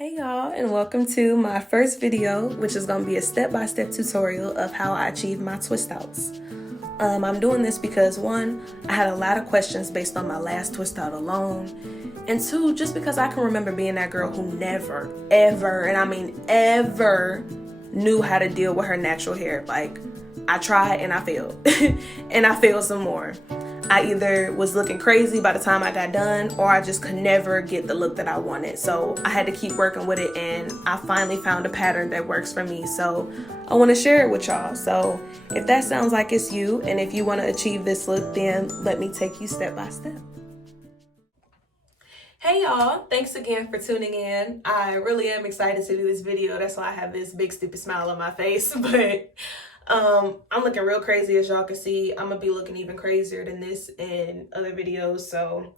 Hey y'all, and welcome to my first video, which is going to be a step-by-step tutorial of how I achieve my twist outs. I'm doing this because one, I had a lot of questions based on my last twist out alone, and two, just because I can remember being that girl who never, ever, and I mean ever, knew how to deal with her natural hair. Like, I tried and I failed, and I failed some more. I either was looking crazy by the time I got done, or I just could never get the look that I wanted. So I had to keep working with it, and I finally found a pattern that works for me. So I want to share it with y'all. So if that sounds like it's you, and if you want to achieve this look, then let me take you step by step. Hey y'all, thanks again for tuning in. I really am excited to do this video. That's why I have this big stupid smile on my face, but I'm looking real crazy, as y'all can see. I'm gonna be looking even crazier than this in other videos, so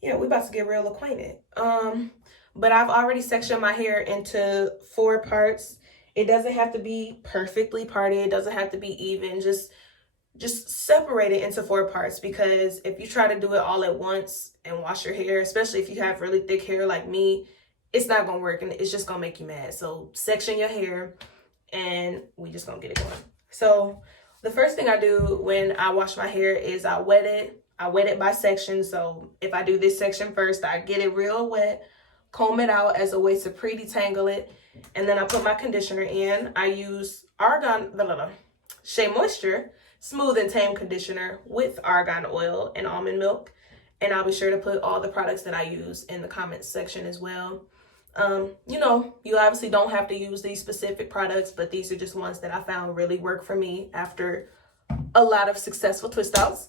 yeah, we about to get real acquainted. But I've already sectioned my hair into 4 parts. It doesn't have to be perfectly parted, it doesn't have to be even, just separate it into 4 parts, because if you try to do it all at once and wash your hair, especially if you have really thick hair like me, it's not gonna work and it's just gonna make you mad. So section your hair and we just gonna get it going. So the first thing I do when I wash my hair is I wet it. I wet it by section. So if I do this section first, I get it real wet, comb it out as a way to pre-detangle it, and then I put my conditioner in. I use Shea Moisture Smooth and Tame conditioner with argan oil and almond milk, and I'll be sure to put all the products that I use in the comments section as well. You obviously don't have to use these specific products, but these are just ones that I found really work for me after a lot of successful twist outs.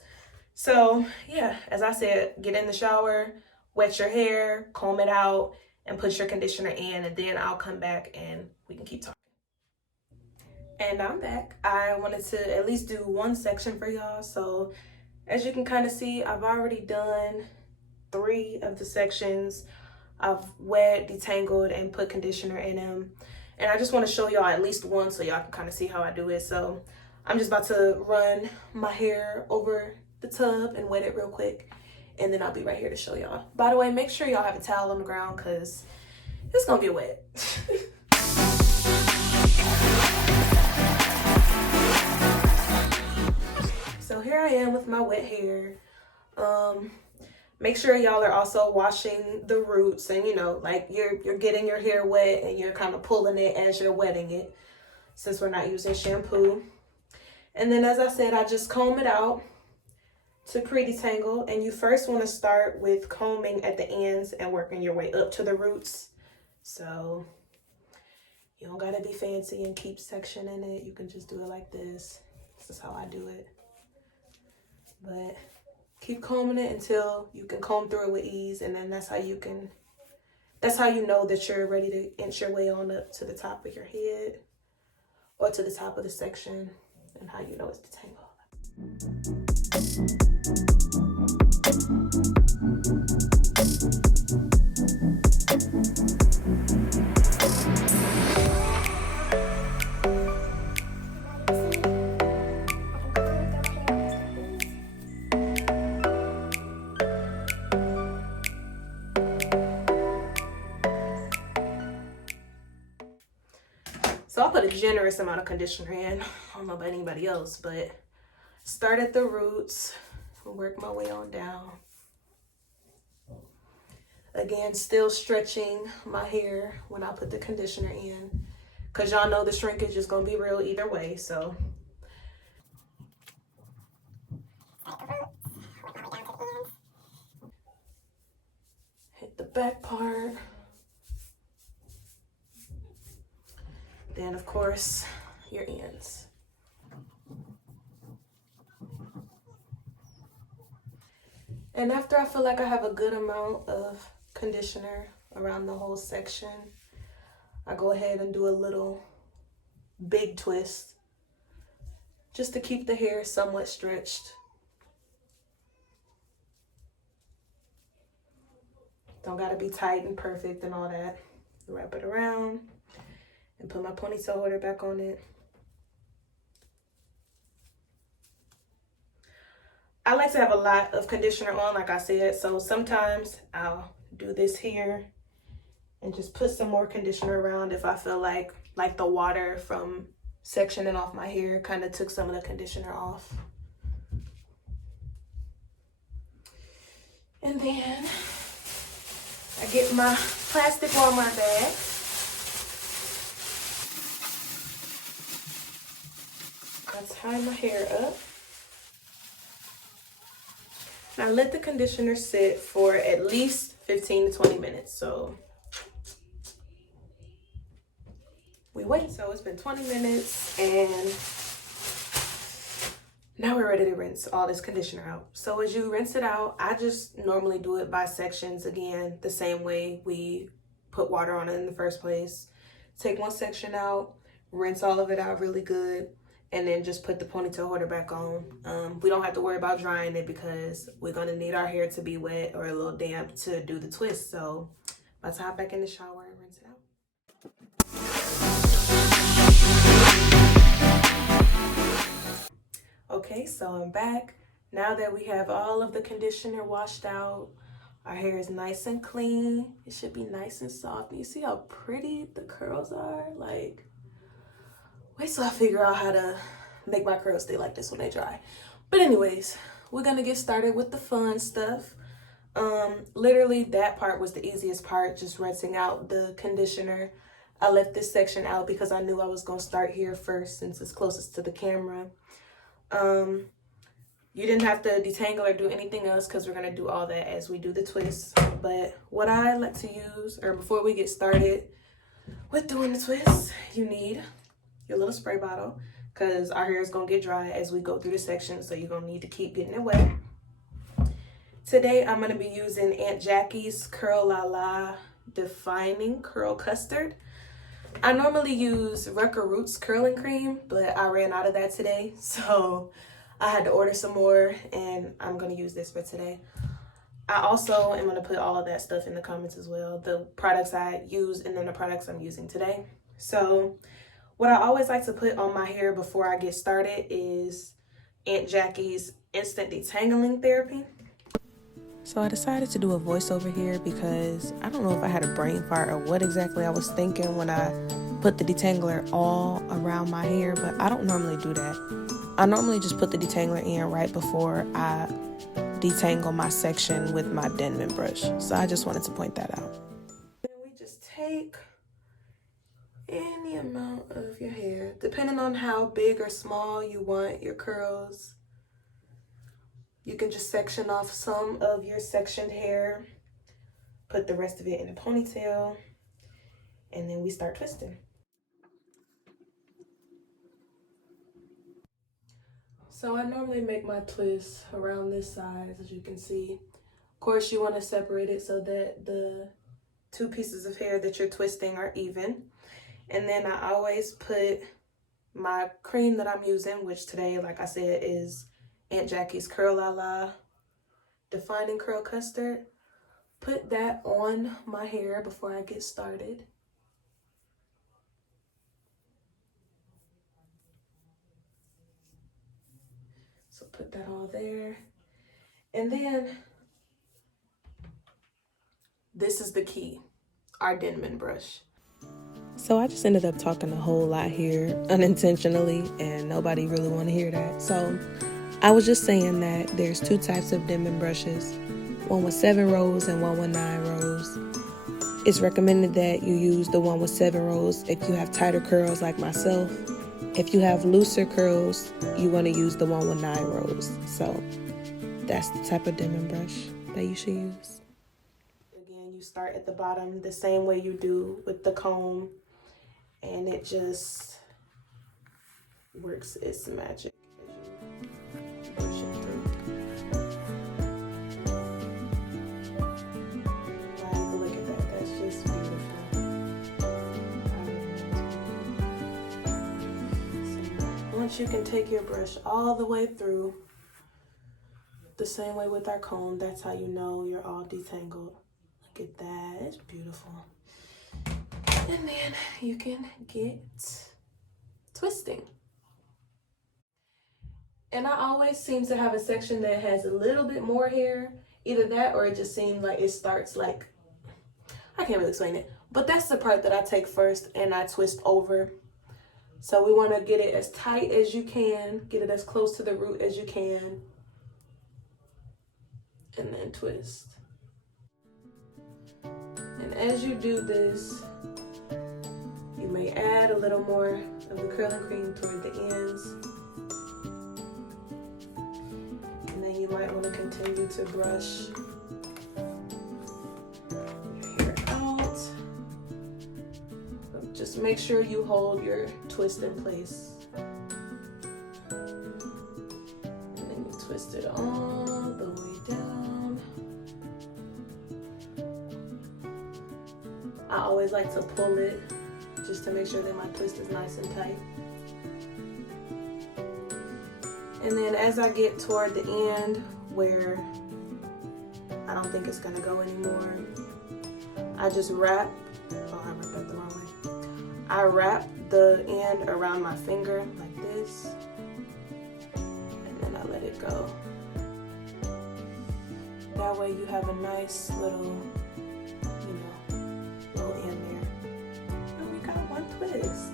So yeah, as I said, get in the shower, wet your hair, comb it out, and put your conditioner in, and then I'll come back and we can keep talking. And I'm back. I wanted to at least do one section for y'all. So as you can kind of see, I've already done 3 of the sections. I've wet, detangled, and put conditioner in them. And I just want to show y'all at least one so y'all can kind of see how I do it. So I'm just about to run my hair over the tub and wet it real quick. And then I'll be right here to show y'all. By the way, make sure y'all have a towel on the ground because it's going to get wet. So here I am with my wet hair. Make sure y'all are also washing the roots, and like you're getting your hair wet and you're kind of pulling it as you're wetting it, since we're not using shampoo. And then, as I said, I just comb it out to pre-detangle, and you first want to start with combing at the ends and working your way up to the roots. So you don't gotta be fancy and keep sectioning it. You can just do it like this. This is how I do it. But keep combing it until you can comb through it with ease, and then that's how you know that you're ready to inch your way on up to the top of your head or to the top of the section, and how you know it's detangled. So I'll put a generous amount of conditioner in. I don't know about anybody else, but start at the roots and work my way on down. Again, still stretching my hair when I put the conditioner in, because y'all know the shrinkage is going to be real either way. So hit the back part. Then, of course, your ends. And after I feel like I have a good amount of conditioner around the whole section, I go ahead and do a little big twist just to keep the hair somewhat stretched. Don't gotta be tight and perfect and all that. Wrap it around and put my ponytail holder back on it. I like to have a lot of conditioner on, like I said, so sometimes I'll do this here and just put some more conditioner around if I feel like the water from sectioning off my hair kind of took some of the conditioner off. And then I get my plastic Walmart bag. I tie my hair up. And I let the conditioner sit for at least 15 to 20 minutes. So we wait. So it's been 20 minutes and now we're ready to rinse all this conditioner out. So as you rinse it out, I just normally do it by sections again, the same way we put water on it in the first place. Take one section out, rinse all of it out really good, and then just put the ponytail holder back on. We don't have to worry about drying it because we're gonna need our hair to be wet or a little damp to do the twist. So let's hop back in the shower and rinse it out. Okay, so I'm back. Now that we have all of the conditioner washed out, our hair is nice and clean. It should be nice and soft. And you see how pretty the curls are? Like, wait till I figure out how to make my curls stay like this when they dry. But anyways, we're gonna get started with the fun stuff. Literally that part was the easiest part, just rinsing out the conditioner. I left this section out because I knew I was gonna start here first since it's closest to the camera. You didn't have to detangle or do anything else because we're gonna do all that as we do the twist. But what I like to use, or before we get started with doing the twist, you need your little spray bottle because our hair is gonna get dry as we go through the section, so you're gonna need to keep getting it wet. Today I'm gonna be using Aunt Jackie's Curl La La Defining Curl Custard. I normally use Rucker Roots curling cream, but I ran out of that today, so I had to order some more, and I'm gonna use this for today. I also am gonna put all of that stuff in the comments as well, the products I use and then the products I'm using today. So what I always like to put on my hair before I get started is Aunt Jackie's Instant Detangling Therapy. So I decided to do a voiceover here because I don't know if I had a brain fart or what exactly I was thinking when I put the detangler all around my hair, but I don't normally do that. I normally just put the detangler in right before I detangle my section with my Denman brush. So I just wanted to point that out. Then we just take any amount of your hair, depending on how big or small you want your curls. You can just section off some of your sectioned hair, put the rest of it in a ponytail, and then we start twisting. So I normally make my twist around this size, as you can see. Of course, you want to separate it so that the two pieces of hair that you're twisting are even. And then I always put my cream that I'm using, which today, like I said, is Aunt Jackie's Curl La La Defining Curl Custard. Put that on my hair before I get started. So put that all there. And then this is the key, our Denman brush. So I just ended up talking a whole lot here unintentionally, and nobody really want to hear that. So I was just saying that there's two types of Denman brushes, one with 7 rows and one with 9 rows. It's recommended that you use the one with 7 rows if you have tighter curls like myself. If you have looser curls, you want to use the one with 9 rows. So that's the type of Denman brush that you should use. Again, you start at the bottom the same way you do with the comb, and it just works its magic. Once you can take your brush all the way through, the same way with our comb, that's how you know you're all detangled. Look at that, it's beautiful. And then you can get twisting. And I always seem to have a section that has a little bit more hair, either that or it just seems like it starts like, I can't really explain it, But that's the part that I take first and I twist over. So we want to get it as tight as you can, get it as close to the root as you can, and then twist. And as you do this, you may add a little more of the curling cream toward the ends. And then you might want to continue to brush your hair out. Just make sure you hold your twist in place. And then you twist it all the way down. I always like to pull it just to make sure that my twist is nice and tight. And then as I get toward the end where I don't think it's gonna go anymore, I just wrap, oh, I wrapped that the wrong way. I wrap the end around my finger like this, and then I let it go. That way you have a nice little, little end there. And we got one twist.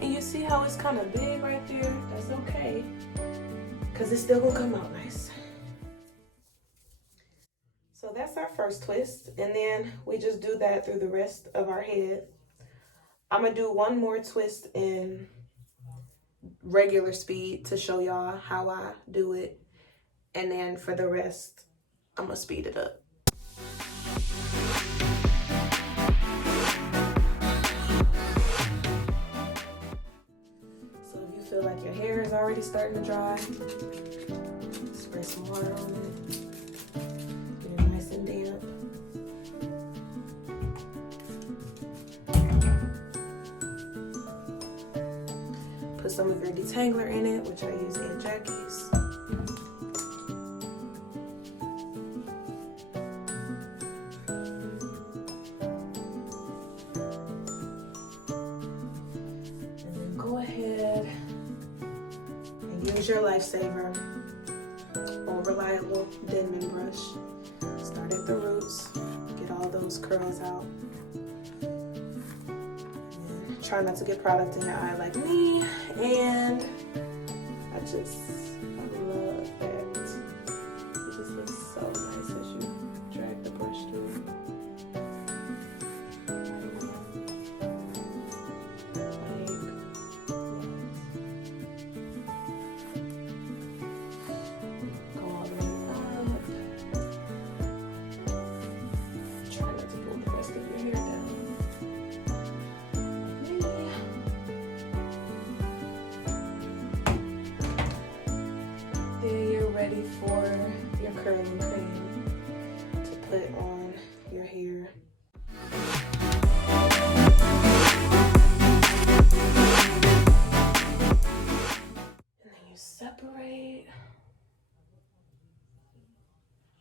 And you see how it's kind of big right there? That's okay, because it's still gonna come out nice. So that's our first twist, and then we just do that through the rest of our head. I'm gonna do one more twist in regular speed to show y'all how I do it, and then for the rest, I'm gonna speed it up. So if you feel like your hair is already starting to dry, spray some water on it. Get it nice and damp. Put some of your detangler in it, which I use Aunt Jackie's. And then go ahead and use your Lifesaver or reliable Denman brush. Start at the roots, get all those curls out. And try not to get product in your eye like me. And I love that. It just looks so nice as you drag the brush through. Go all the way up. Try not to pull the rest of your hair down. Then you're ready for your curling cream to put on your hair. And then you separate.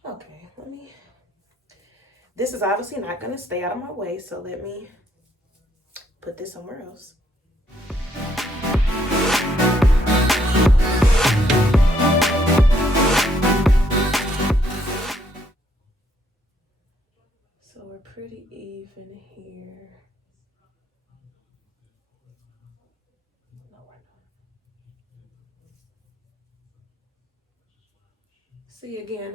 Okay, this is obviously not gonna stay out of my way, so let me put this somewhere else. So we're pretty even here. No, we're not. See, again,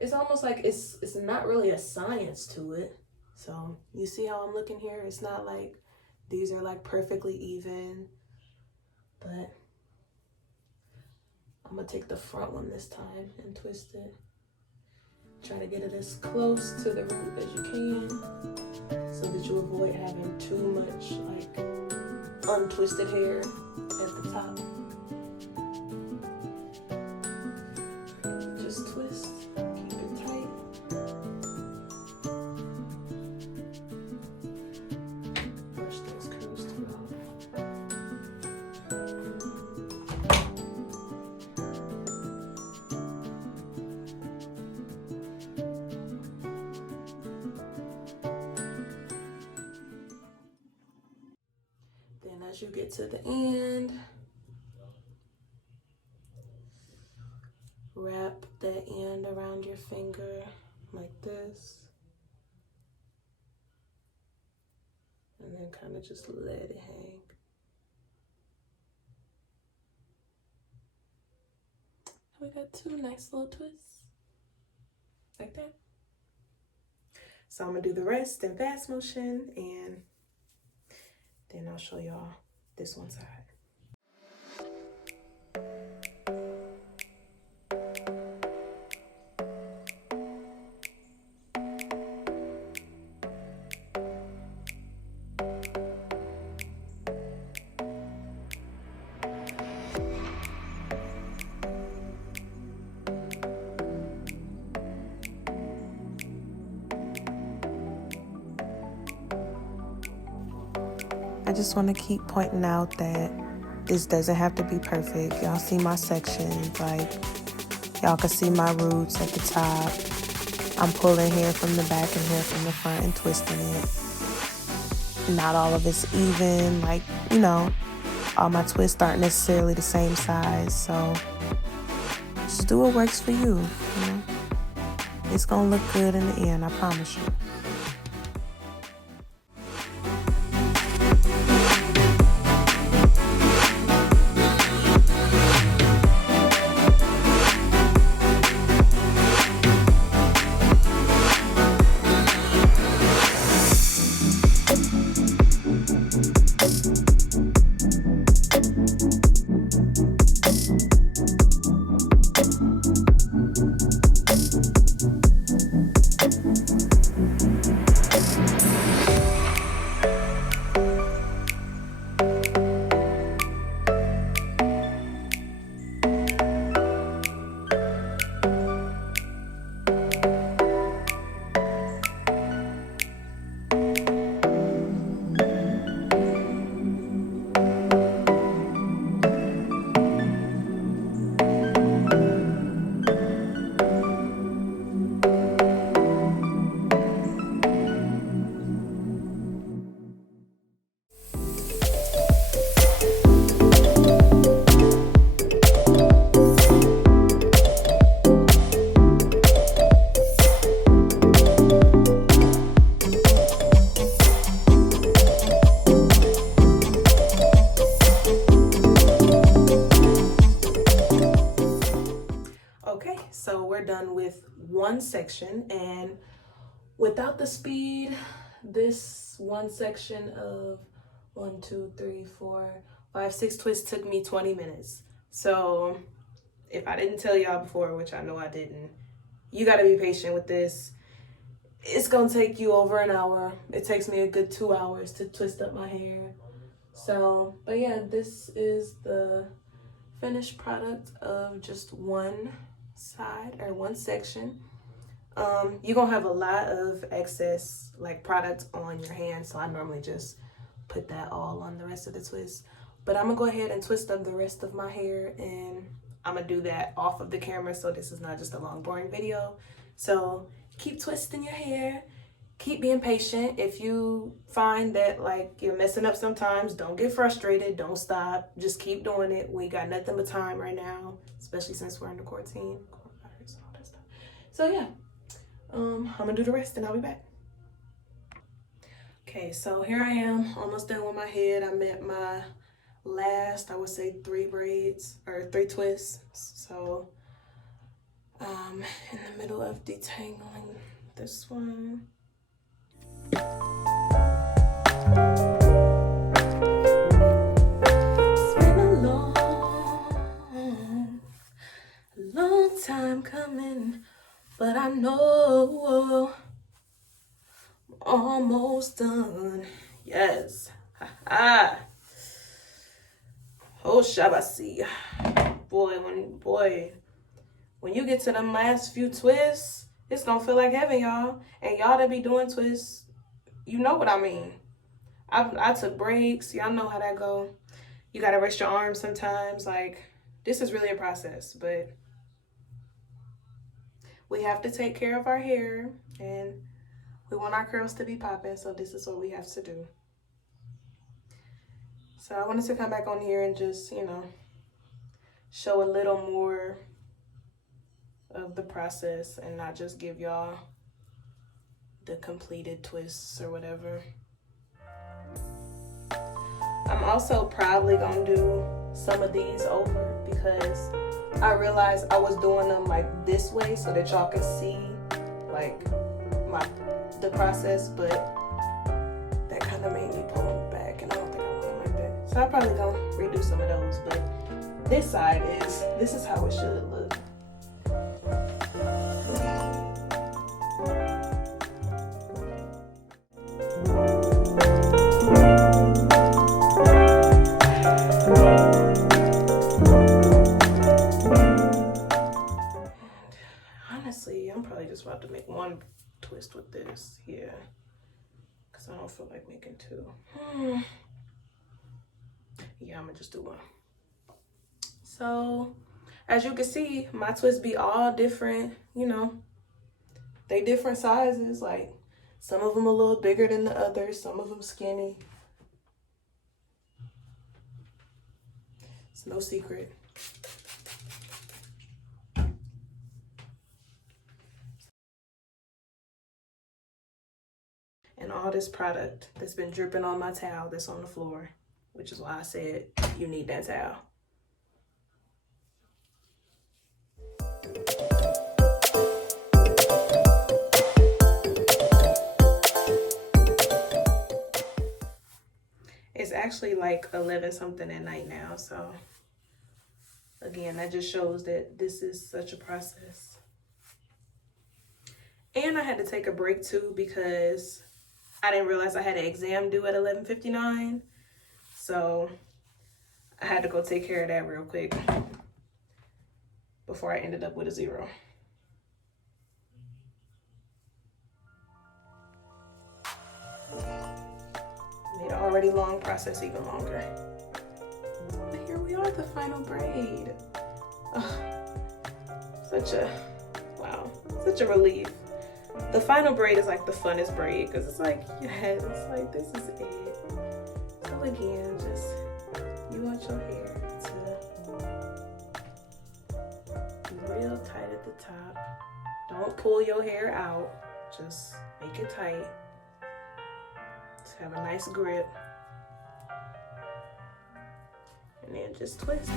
it's almost like it's not really a science to it. So you see how I'm looking here? It's not like these are like perfectly even, but I'm gonna take the front one this time and twist it. Try to get it as close to the root as you can so that you avoid having too much like untwisted hair at the top. Just twist, keep it tight. Brush those curls through. Then as you get to the end, wrap that end around your finger like this. kind of just let it hang. We got two nice little twists like that. So I'm gonna do the rest in fast motion, and then I'll show y'all this one side. I just want to keep pointing out that this doesn't have to be perfect. Y'all see my sections, like y'all can see my roots at the top. I'm pulling hair from the back and hair from the front and twisting it. Not all of it's even, like, you know, all my twists aren't necessarily the same size, so just do what works for you, you know. It's gonna look good in the end, I promise you. So we're done with one section, and without the speed, this one section of 1, 2, 3, 4, 5, 6 twists took me 20 minutes. So if I didn't tell y'all before, which I know I didn't, you gotta be patient with this. It's gonna take you over an hour. It takes me a good 2 hours to twist up my hair. So, but yeah, this is the finished product of just one side or one section. You're gonna have a lot of excess like product on your hand, so I normally just put that all on the rest of the twist. But I'm gonna go ahead and twist up the rest of my hair, and I'm gonna do that off of the camera, so this is not just a long boring video. So keep twisting your hair, keep being patient. If you find that like you're messing up sometimes, don't get frustrated, don't stop, just keep doing it. We got nothing but time right now, especially since we're in the quarantine, coronavirus and all that stuff. So yeah, I'm gonna do the rest and I'll be back. Okay, so here I am, almost done with my head. I'm at my last, I would say 3 braids or 3 twists. So in the middle of detangling this one. It's been a long time coming, but I know I'm almost done. Yes. Ha. Oh, Shabasi. Boy, when you get to them last few twists, it's gonna feel like heaven, y'all. And y'all that be doing twists, you know what I mean. I took breaks. Y'all know how that go. You gotta rest your arms sometimes. Like, this is really a process, but we have to take care of our hair, and we want our curls to be popping, so this is what we have to do. So I wanted to come back on here and just, you know, show a little more of the process and not just give y'all the completed twists or whatever. also probably gonna do some of these over because I realized I was doing them like this way so that y'all can see like the process, but that kind of made me pull them back, and I don't think I want them like that. So I'm probably gonna redo some of those, but this side this is how it should look. Honestly, I'm probably just about to make one twist with this, yeah, because I don't feel like making two. Yeah, I'm gonna just do one. So as you can see, my twists be all different, you know, they different sizes, like some of them a little bigger than the others, some of them skinny. It's no secret. And all this product that's been dripping on my towel that's on the floor, which is why I said you need that towel. It's actually like 11 something at night now, so again, that just shows that this is such a process. And I had to take a break too because I didn't realize I had an exam due at 11:59, so I had to go take care of that real quick before I ended up with a 0. Made an already long process even longer. But here we are, the final braid. Oh, such a relief. The final braid is like the funnest braid because it's like, yes, it's like this is it. So again, just you want your hair to be real tight at the top. Don't pull your hair out, just make it tight. Just have a nice grip. And then just twist.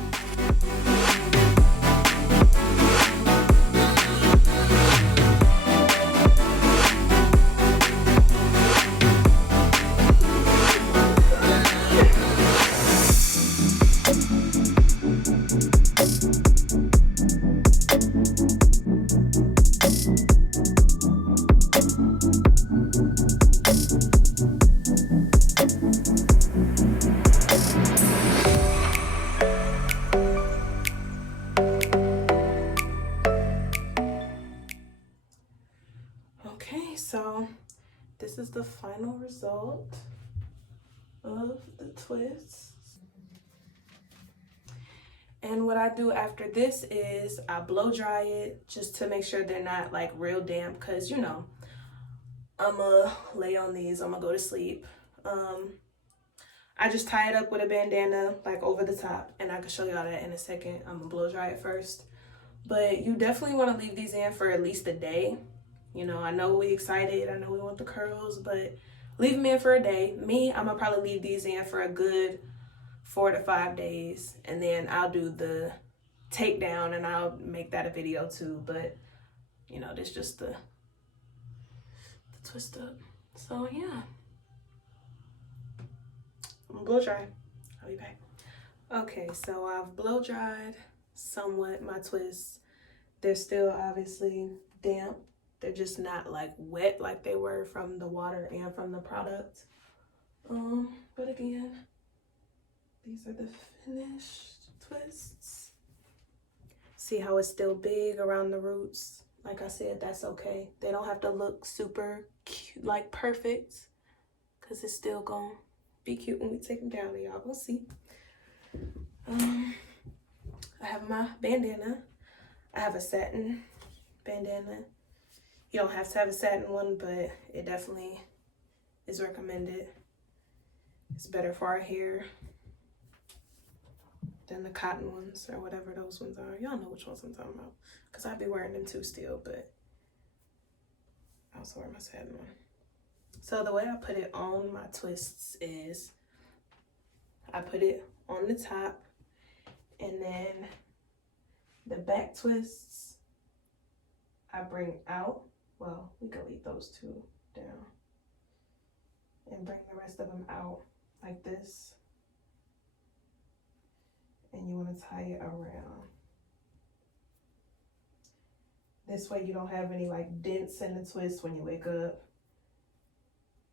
So this is the final result of the twists. And what I do after this is I blow dry it just to make sure they're not like real damp, because you know, I'ma lay on these, I'ma go to sleep. I just tie it up with a bandana like over the top, and I can show y'all that in a second. I'm gonna blow dry it first. But you definitely want to leave these in for at least a day. You know, I know we excited, I know we want the curls, but leave them in for a day. Me, I'm gonna probably leave these in for a good 4 to 5 days, and then I'll do the takedown and I'll make that a video too. But you know, this just the twist up. So yeah, I'm gonna blow dry. I'll be back. Okay, so I've blow dried somewhat my twists. They're still obviously damp. They're just not like wet like they were from the water and from the product. But again, these are the finished twists. See how it's still big around the roots? Like I said, that's okay. They don't have to look super cute, like perfect, because it's still gonna be cute when we take them down, and y'all gonna see. I have my bandana. I have a satin bandana. You don't have to have a satin one, but it definitely is recommended. It's better for our hair than the cotton ones or whatever those ones are. Y'all know which ones I'm talking about, because I'd be wearing them too still, but I also wear my satin one. So the way I put it on my twists is I put it on the top, and then the back twists I bring out. Well, we can leave those two down and bring the rest of them out like this. And you want to tie it around. This way you don't have any like dents in the twist when you wake up.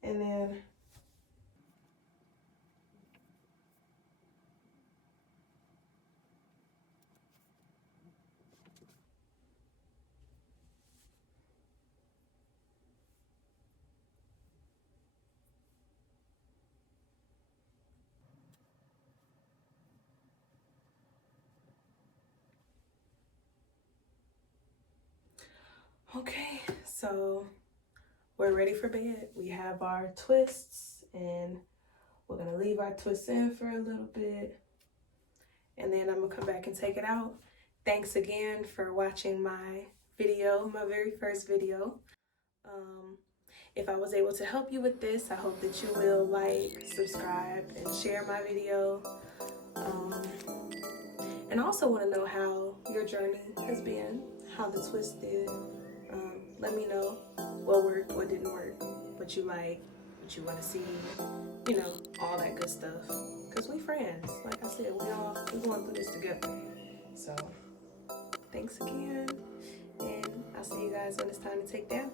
And then okay, so we're ready for bed. We have our twists, and we're gonna leave our twists in for a little bit, and then I'm gonna come back and take it out. Thanks again for watching my video, my very first video. If I was able to help you with this, I hope that you will like, subscribe, and share my video. And I also want to know how your journey has been, how the twist did. Let me know what worked, what didn't work, what you like, what you want to see, you know, all that good stuff. Because we friends. Like I said, we're going through this together. So, thanks again. And I'll see you guys when it's time to take down.